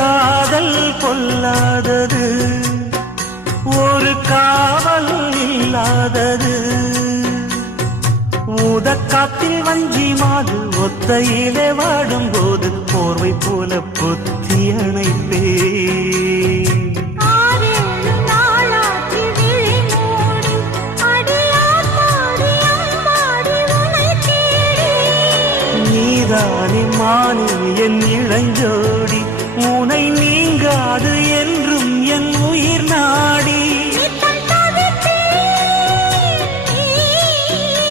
காதல் பொல்லாதது, ஒரு காவல் இல்லாதது. ஊதக்காத்தில் வஞ்சி மாது ஒத்தையிலே வாடும்போது போர்வை போல பொத்தி அணைப்பே. நீதானே மானே என் இளைஞர்